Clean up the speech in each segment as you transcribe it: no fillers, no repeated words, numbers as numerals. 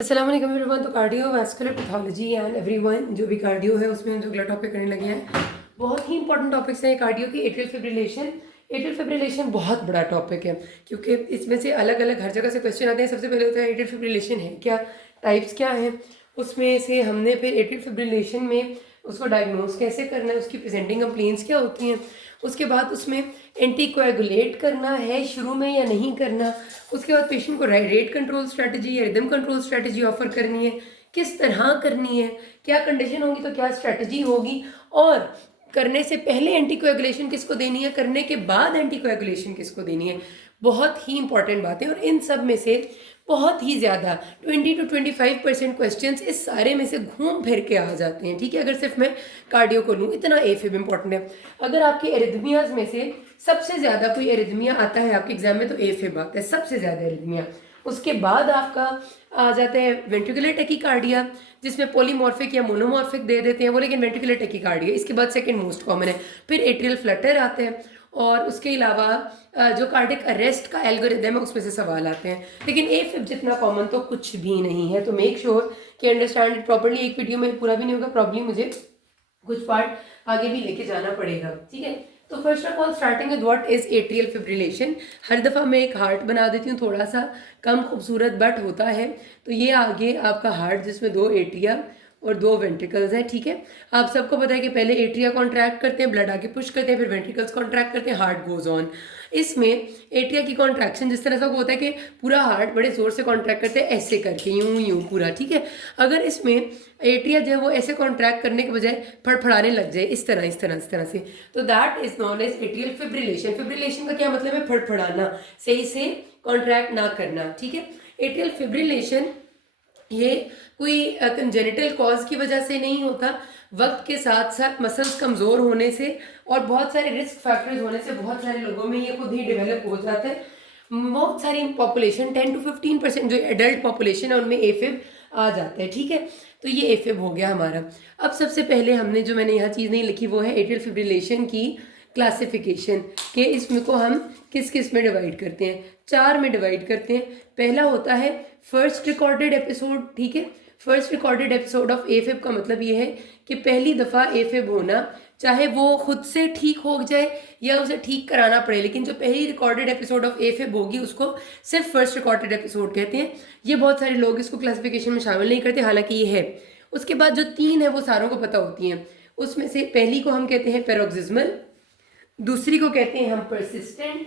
अस्सलाम वालेकुम एवरीवन। तो कार्डियोवैस्कुलर पैथोलॉजी एंड एवरीवन जो भी कार्डियो है उसमें हम जो अगला टॉपिक करने लगे हैं, बहुत ही इंपॉर्टेंट टॉपिक्स हैं कार्डियो की। Atrial fibrillation. एट्रियल फिब्रिलेशन बहुत बड़ा टॉपिक है क्योंकि इसमें से अलग अलग हर जगह से क्वेश्चन आते हैं। सबसे पहले होता है एट्रियल फिब्रिलेशन है क्या, टाइप्स क्या हैं, उसमें से हमने फिर एट्रियल फिब्रिलेशन में उसको डायग्नोज कैसे करना है, उसकी प्रेजेंटिंग कंप्लेंट्स क्या होती हैं, उसके बाद उसमें एंटीकोएगुलेट करना है शुरू में या नहीं करना, उसके बाद पेशेंट को रेट कंट्रोल स्ट्रैटेजी या रिदम कंट्रोल स्ट्रैटेजी ऑफर करनी है, किस तरह करनी है, क्या कंडीशन होगी तो क्या स्ट्रैटेजी होगी, और करने से पहले एंटीकोएगुलेशन किसको देनी है, करने के बाद एंटीकोएगुलेशन किसको देनी है। बहुत ही इंपॉर्टेंट बात है और इन सब में से बहुत ही ज़्यादा 20 to 25% क्वेश्चंस इस सारे में से घूम फिर के आ जाते हैं। ठीक है, अगर सिर्फ मैं कार्डियो को लूँ, इतना एफिब इंपॉर्टेंट है। अगर आपके एरिथमियाज में से सबसे ज़्यादा कोई एरिथमिया आता है आपके एग्जाम में तो एफिब आता है सबसे ज़्यादा एरिथमिया। उसके बाद आपका आ जाता है वेंट्रिकुलर टेकिकार्डिया, जिसमें पॉलीमॉर्फिक या मोनोमॉर्फिक दे देते हैं वो, लेकिन वेंट्रिकुलर टेकिकार्डिया इसके बाद सेकंड मोस्ट कॉमन है। फिर एट्रियल फ्लटर आते हैं और उसके अलावा जो कार्डिक अरेस्ट का एल्गोरिदम है उसमें से सवाल आते हैं, लेकिन एफिब जितना कॉमन तो कुछ भी नहीं है। तो मेक श्योर कि अंडरस्टैंड इट प्रॉपर्ली। एक वीडियो में पूरा भी नहीं होगा, प्रॉब्लम मुझे कुछ पार्ट आगे भी लेके जाना पड़ेगा। ठीक है, तो first of all starting with what is atrial fibrillation. हर दफ़ा मैं एक हार्ट बना देती हूँ, थोड़ा सा कम खूबसूरत बट होता है। तो ये आगे आपका हार्ट जिसमें 2 एट्रिया और 2 वेंट्रिकल्स हैं। ठीक है, आप सबको पता है कि पहले एट्रिया कॉन्ट्रैक्ट करते हैं, ब्लड आगे पुश करते हैं, फिर वेंट्रिकल्स कॉन्ट्रैक्ट करते हैं, हार्ट गोज ऑन। इसमें एट्रिया की कॉन्ट्रैक्शन जिस तरह से होता है कि पूरा हार्ट बड़े जोर से कॉन्ट्रैक्ट करते हैं, ऐसे करके यूं यूं पूरा। ठीक है, अगर इसमें एट्रिया जो है वो ऐसे कॉन्ट्रैक्ट करने के बजाय फड़फड़ाने लग जाए इस तरह इस तरह इस तरह से, तो that is known as atrial fibrillation. Fibrillation का क्या मतलब है, फड़फड़ाना, सही से कॉन्ट्रैक्ट ना करना। ठीक है, एट्रियल फिब्रिलेशन ये कोई कंजेनिटल कॉज की वजह से नहीं होता, वक्त के साथ साथ मसल्स कमज़ोर होने से और बहुत सारे रिस्क फैक्टर्स होने से बहुत सारे लोगों में ये खुद ही डेवलप हो जाता है। बहुत सारी पॉपुलेशन 10 to 15% जो एडल्ट पॉपुलेशन है उनमें एफिब आ जाता है। ठीक है, तो ये एफिब हो गया हमारा। अब सबसे पहले हमने जो मैंने यहाँ चीज़ नहीं लिखी वो है एट्रियल फिब्रिलेशन की क्लासिफिकेशन के इसमें को हम किस किस में डिवाइड करते हैं, 4 में डिवाइड करते हैं। पहला होता है फर्स्ट रिकॉर्डेड एपिसोड। ठीक है, फर्स्ट रिकॉर्डेड एपिसोड ऑफ एफिब का मतलब ये है कि पहली दफ़ा एफिब होना, चाहे वो खुद से ठीक हो जाए या उसे ठीक कराना पड़े, लेकिन जो पहली रिकॉर्डेड एपिसोड ऑफ एफिब होगी उसको सिर्फ फर्स्ट रिकॉर्डेड एपिसोड कहते हैं। ये बहुत सारे लोग इसको क्लासिफिकेशन में शामिल नहीं करते, हालांकि ये है। उसके बाद जो 3 है वो सारों को पता होती हैं। उसमें से पहली को हम कहते हैं पैरोक्सिस्मल, दूसरी को कहते हैं हम परसिस्टेंट,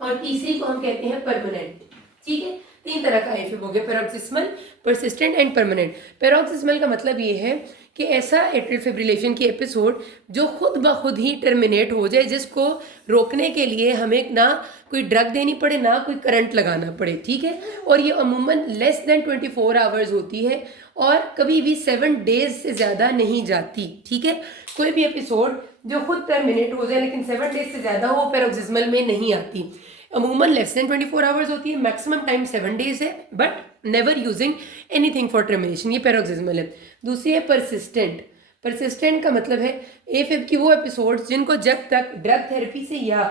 और तीसरी को हम कहते हैं परमानेंट। ठीक है, 3 तरह का एफिब हो गया, paroxysmal, persistent and permanent. Paroxysmal का मतलब ये है कि ऐसा एट्रियल फिब्रिलेशन की एपिसोड जो खुद ब खुद ही टर्मिनेट हो जाए, जिसको रोकने के लिए हमें ना कोई ड्रग देनी पड़े ना कोई करंट लगाना पड़े। ठीक है, और ये अमूमन लेस देन 24 आवर्स होती है और कभी भी 7 डेज से ज़्यादा नहीं जाती। ठीक है, कोई भी एपिसोड जो खुद टर्मिनेट हो जाए लेकिन 7 डेज से ज़्यादा हो पैरोक्सिस्मल में नहीं आती। अमूमन लेस देन 24 आवर्स होती है, मैक्सिमम टाइम 7 डेज है, but never using anything for termination. ये पैरोक्सिस्मल है। दूसरी है परसिस्टेंट। परसिस्टेंट का मतलब है एफिब की वो एपिसोड्स जिनको जब तक ड्रग थेरेपी से या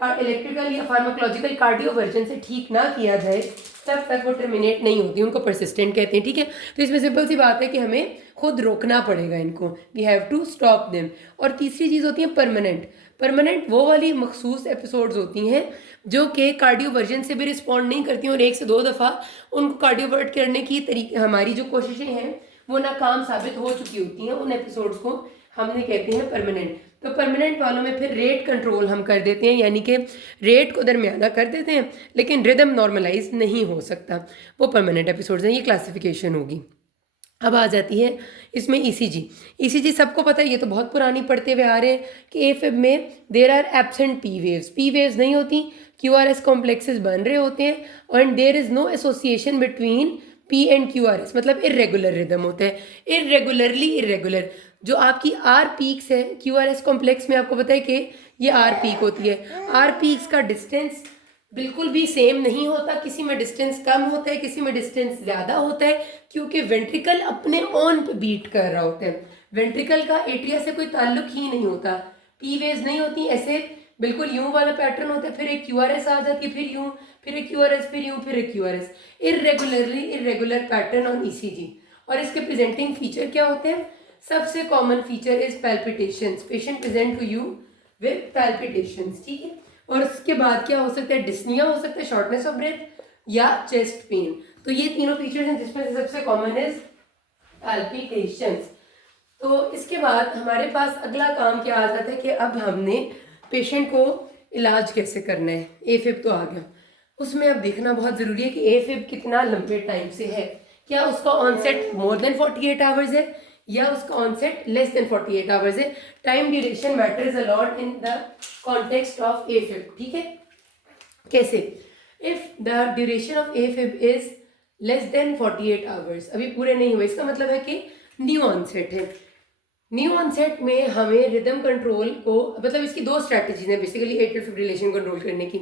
इलेक्ट्रिकल या फार्माकोलॉजिकल कार्डियोवर्जन से ठीक ना किया जाए तब तक वो टर्मिनेट नहीं होती, उनको परसिस्टेंट कहते हैं। ठीक है, तो इसमें सिंपल सी बात है कि हमें खुद रोकना पड़ेगा इनको, we have to stop them. और तीसरी चीज़ होती है परमानेंट। परमानेंट वो वाली मखसूस एपिसोड्स होती हैं जो कि कार्डियोवर्जन से भी रिस्पॉन्ड नहीं करती हैं और 1 से 2 दफ़ा उनको कार्डियोवर्ट करने की हमारी जो कोशिशें हैं वो नाकाम साबित हो चुकी होती हैं। उन एपिसोड्स को हमने कहते हैं परमानेंट। तो परमानेंट वालों में फिर रेट कंट्रोल हम कर देते हैं, यानी कि रेट को दरमियाना कर देते हैं लेकिन रिदम नॉर्मलाइज नहीं हो सकता, वो परमानेंट एपिसोड्स हैं। ये क्लासिफिकेशन होगी। अब आ जाती है इसमें ईसीजी। ईसीजी सबको पता है, ये तो बहुत पुरानी पढ़ते हुए आ रहे हैं कि एफिब में there are absent P waves. P waves नहीं होती, क्यूआरएस कॉम्प्लेक्सेस बन रहे होते हैं and there is no association between P and QRS, मतलब इरेगुलर रिदम होता है, इरेगुलरली इरेगुलर। जो आपकी आर पीक्स है क्यूआरएस कॉम्प्लेक्स में, आपको पता है कि ये आर पीक होती है। आर पीक्स का डिस्टेंस बिल्कुल भी सेम नहीं होता, किसी में डिस्टेंस कम होता है किसी में डिस्टेंस ज़्यादा होता है, क्योंकि वेंट्रिकल अपने ऑन पे बीट कर रहा होता है। वेंट्रिकल का एट्रिया से कोई ताल्लुक ही नहीं होता, पी वेव्स नहीं होती। ऐसे बिल्कुल यूं वाला पैटर्न होता है, फिर एक क्यूआरएस आ जाती है, फिर यूं, फिर एक क्यूआरएस, फिर यूं, फिर एक QRS, irregular pattern on ECG. और इसके प्रेजेंटिंग फीचर क्या होते हैं? सबसे common feature is palpitations, patient present to you with palpitations, ठीक है। और उसके बाद क्या हो सकता है? डिस्निया हो सकता है, शॉर्टनेस ऑफ ब्रेथ या चेस्ट पेन। तो ये तीनों फीचर्स हैं जिसमें से सबसे कॉमन इज पैल्पिटेशंस। तो इसके बाद हमारे पास अगला काम क्या आ जाता है कि अब हमने पेशेंट को इलाज कैसे करना है। एफिब तो आ गया, उसमें अब देखना बहुत ज़रूरी है कि एफिब कितना लंबे टाइम से है। क्या उसका ऑनसेट मोर देन 48 आवर्स है या उसका ऑनसेट लेस देन 48 आवर्स है। Time duration matters a lot in the context of एफिब, ठीक है। कैसे? If the duration of एफिब is less than 48 hours, अभी पूरे नहीं हुए, इसका मतलब है कि न्यू ऑनसेट है। न्यू ऑनसेट में हमें रिदम कंट्रोल को, मतलब इसकी दो स्ट्रैटेजीज हैं बेसिकली एट्रियल फिब्रिलेशन कंट्रोल करने की।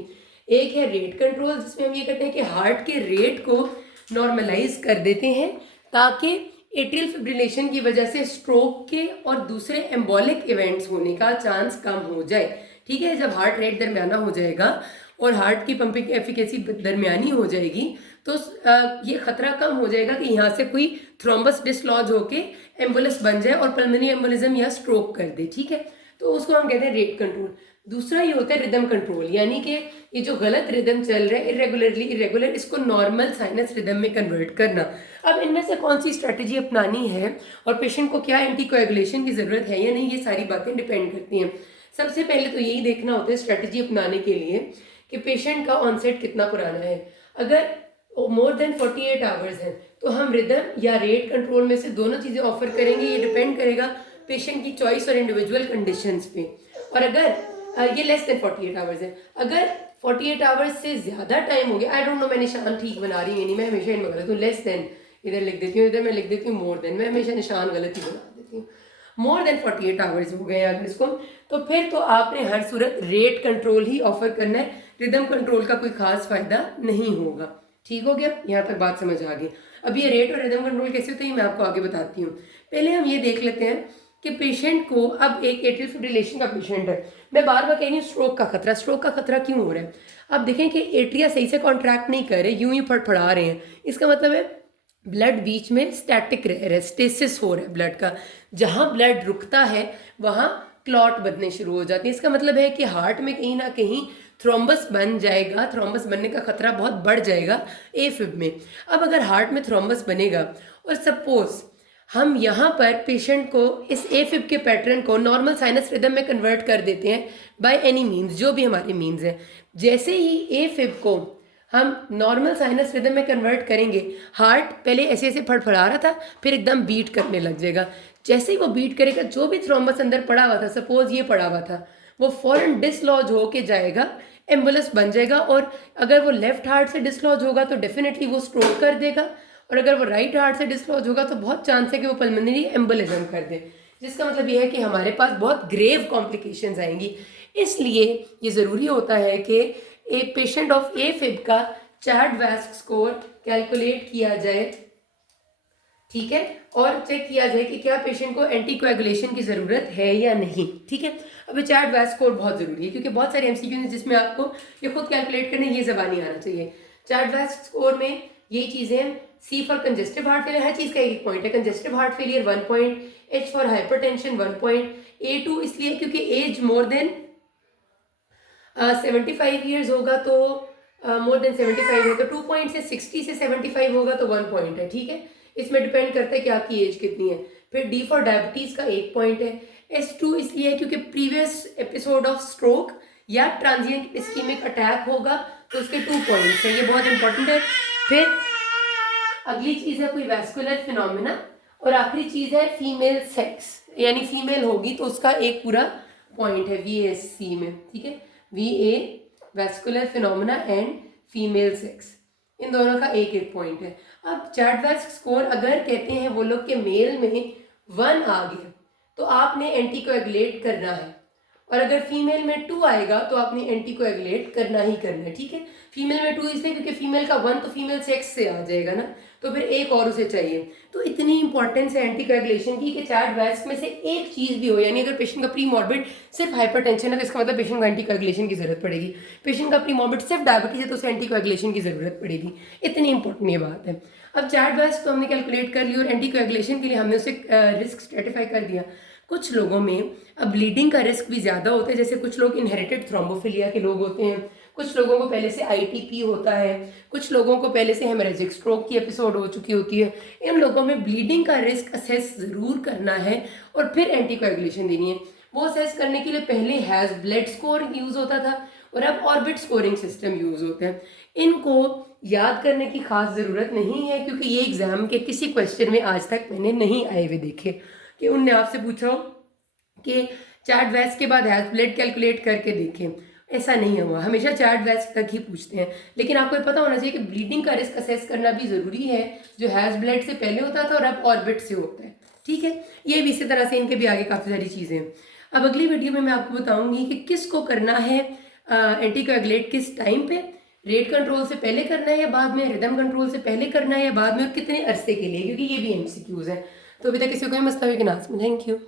एक है रेट कंट्रोल, जिसमें हम ये करते हैं कि हार्ट के रेट को नॉर्मलाइज कर देते हैं ताकि एट्रियल फिब्रिलेशन की वजह से स्ट्रोक के और दूसरे एम्बोलिक इवेंट्स होने का चांस कम हो जाए, ठीक है। जब हार्ट रेट दरमियाना हो जाएगा और हार्ट की पंपिंग एफिकेसी दरमियानी हो जाएगी तो ये खतरा कम हो जाएगा कि यहाँ से कोई थ्रोम्बस डिसलॉज होके एम्बुलस बन जाए और पल्मोनरी एम्बोलिज्म या स्ट्रोक कर दे, ठीक है। तो उसको हम कहते हैं रेट कंट्रोल। दूसरा ये होता है रिदम कंट्रोल, यानी कि ये जो गलत रिदम चल रहा है इरेगुलर, इसको नॉर्मल साइनस रिदम में कन्वर्ट करना। अब इनमें से कौन सी स्ट्रैटेजी अपनानी है और पेशेंट को क्या एंटीकोएगुलेशन की ज़रूरत है या नहीं, ये सारी बातें डिपेंड करती हैं। सबसे पहले तो यही देखना होता है स्ट्रैटेजी अपनाने के लिए कि पेशेंट का ऑनसेट कितना पुराना है। अगर मोर देन 48 आवर्स हैं तो हम रिदम या रेट कंट्रोल में से दोनों चीज़ें ऑफर करेंगे। ये डिपेंड करेगा पेशेंट की चॉइस और इंडिविजुअल कंडीशंस पे। और अगर ये लेस देन 48 आवर्स है, अगर 48 आवर्स से ज़्यादा टाइम हो गया, आई डोंट नो मैं निशान ठीक बना रही हूँ नहीं, मैं हमेशा इनमें गलत हूँ। लेस देन इधर लिख देती हूँ, इधर मैं लिख देती हूँ मोर देन, मैं हमेशा निशान गलत ही बना देती हूँ। मोर देन 48 आवर्स हो गए अगर इसको, तो फिर तो आपने हर सूरत रेट कंट्रोल ही ऑफर करना है, रिदम कंट्रोल का कोई खास फायदा नहीं होगा। ठीक हो गया, यहाँ तक बात समझ आ गई। अब ये रेट और रिदम कंट्रोल कैसे होता है मैं आपको आगे बताती हूँ। पहले हम ये देख लेते हैं कि पेशेंट को, अब एक एट्रियल फिब्रिलेशन का पेशेंट है, मैं बार बार कह रही हूँ स्ट्रोक का खतरा क्यों हो रहा है। अब देखें कि एट्रिया सही से कॉन्ट्रैक्ट नहीं कर रहे, यूं ही फड़फड़ा रहे हैं, इसका मतलब है ब्लड बीच में स्टैटिक रह रहा है, स्टेसिस हो रहा है ब्लड का। जहाँ ब्लड रुकता है वहाँ क्लॉट बनने शुरू हो जाती है। इसका मतलब है कि हार्ट में कहीं ना कहीं थ्रोम्बस बन जाएगा, थ्रोम्बस बनने का खतरा बहुत बढ़ जाएगा एफिब में। अब अगर हार्ट में थ्रोम्बस बनेगा और सपोज हम यहाँ पर पेशेंट को इस एफिब के पैटर्न को नॉर्मल साइनस रिदम में कन्वर्ट कर देते हैं बाय एनी मीन्स, जो भी हमारे मीन्स हैं। जैसे ही एफिब को हम नॉर्मल साइनस रिदम में कन्वर्ट करेंगे, हार्ट पहले ऐसे ऐसे फड़फड़ा रहा था, फिर एकदम बीट करने लग जाएगा। जैसे ही वो बीट करेगा, जो भी थ्रोम्बस अंदर पड़ा हुआ था, सपोज ये पड़ा हुआ था, वो फौरन डिसलॉज होके जाएगा, एम्बुलस बन जाएगा। और अगर वो लेफ्ट हार्ट से डिसलॉज होगा तो डेफिनेटली वो स्ट्रोक कर देगा, और अगर वो राइट हार्ट से डिसलॉज होगा तो बहुत चांस है कि वो पल्मोनरी एम्बोलिज्म कर दे, जिसका मतलब ये है कि हमारे पास बहुत ग्रेव कॉम्प्लिकेशंस आएंगी। इसलिए ये ज़रूरी होता है कि एक पेशेंट ऑफ एफिब का चैड-वैस्क स्कोर कैलकुलेट किया जाए, ठीक है, और चेक किया जाए कि क्या पेशेंट को एंटीकोएगुलेशन की ज़रूरत है या नहीं, ठीक है। अब चैड-वैस्क स्कोर बहुत ज़रूरी है क्योंकि बहुत सारे एमसीक्यू हैं जिसमें आपको ये खुद कैलकुलेट करने ये ज़बानी आना चाहिए। चैड-वैस्क स्कोर में यही चीज़ें, सी फॉर कंजेस्टिव हार्ट फेलियर, हर चीज़ का एक पॉइंट है। Congestive heart failure 1 point, H for hypertension 1 point, A2 इसलिए क्योंकि एज मोर देन 75 ईयर्स होगा तो मोर देन 75 है तो 2 पॉइंट से 60 से 75 होगा तो 1 पॉइंट है, ठीक है। इसमें डिपेंड करता है कि आपकी एज कितनी है। फिर डी फॉर डायबिटीज़ का 1 पॉइंट है। S2 इसलिए है क्योंकि प्रीवियस एपिसोड ऑफ स्ट्रोक या ट्रांजिएंट इस्कीमिक अटैक होगा तो उसके 2 पॉइंट्स हैं, ये बहुत इंपॉर्टेंट है। फिर अगली चीज़ है कोई वैस्कुलर फिनोमिना, और आखिरी चीज़ है फीमेल सेक्स, यानी फीमेल होगी तो उसका एक पूरा पॉइंट है VASC में, ठीक है। VA vascular phenomena and female sex, इन दोनों का एक एक पॉइंट है। अब चैड-वैस्क स्कोर अगर कहते हैं वो लोग के मेल में 1 आ गया तो आपने एंटीकोएगुलेट करना है, और अगर फीमेल में 2 आएगा तो आपने एंटीकोएगुलेट करना ही करना है, ठीक है। फीमेल में 2 इसलिए क्योंकि फीमेल का 1 तो फीमेल सेक्स से आ जाएगा ना, तो फिर एक और उसे चाहिए। तो इतनी इंपॉर्टेंस है एंटीकोएगुलेशन की कि चैट वैस्क में से एक चीज़ भी हो, यानी अगर पेशेंट का प्री मॉर्बिड सिर्फ हाइपरटेंशन है तो इसका मतलब पेशेंट को एंटीकोएगुलेशन की जरूरत पड़ेगी। पेशेंट का प्री मॉर्बिड सिर्फ डायबिटीज है तो उसे एंटीकोएगुलेशन की जरूरत पड़ेगी। इतनी इंपॉर्टेंट ये बात है। अब चैट वैस्क तो हमने कैलकुलेट कर ली और एंटीकोएगुलेशन के लिए हमने उसे रिस्क स्ट्रेटिफाई कर दिया। कुछ लोगों में अब ब्लीडिंग का रिस्क भी ज़्यादा होता है, जैसे कुछ लोग इनहेरिटेड थ्रोम्बोफिलिया के लोग होते हैं, कुछ लोगों को पहले से आईटीपी होता है, कुछ लोगों को पहले से हेमरेजिक स्ट्रोक की एपिसोड हो चुकी होती है। इन लोगों में ब्लीडिंग का रिस्क असेस ज़रूर करना है और फिर एंटीकोएगुलेशन देनी है। वो असेस करने के लिए पहले हैज़ ब्लड स्कोर यूज़ होता था और अब ऑर्बिट स्कोरिंग सिस्टम यूज़ होते हैं। इनको याद करने की खास ज़रूरत नहीं है क्योंकि ये एग्ज़ाम के किसी क्वेश्चन में आज तक मैंने नहीं आए हुए देखे कि उनने आपसे पूछा कि चैट वैस के बाद हैज़ ब्लड कैलकुलेट करके देखें। ऐसा नहीं हुआ, हमेशा चैट वैस तक ही पूछते हैं। लेकिन आपको ये पता होना चाहिए कि ब्लीडिंग का रिस्क असेस करना भी ज़रूरी है, जो हैज़ ब्लड से पहले होता था और अब ऑर्बिट से होता है, ठीक है। ये भी इसी तरह से इनके भी आगे काफ़ी सारी चीज़ें हैं। अब अगली वीडियो में मैं आपको बताऊंगी कि किसको करना है एंटीकोएगुलेट, किस टाइम पे, रेट कंट्रोल से पहले करना है या बाद में, रिदम कंट्रोल से पहले करना है या बाद में, और कितने अरसे के लिए, क्योंकि ये भी एमसीक्यूज है। तो अभी तक किसी को कोई मसला हुई कि ना, थैंक यू।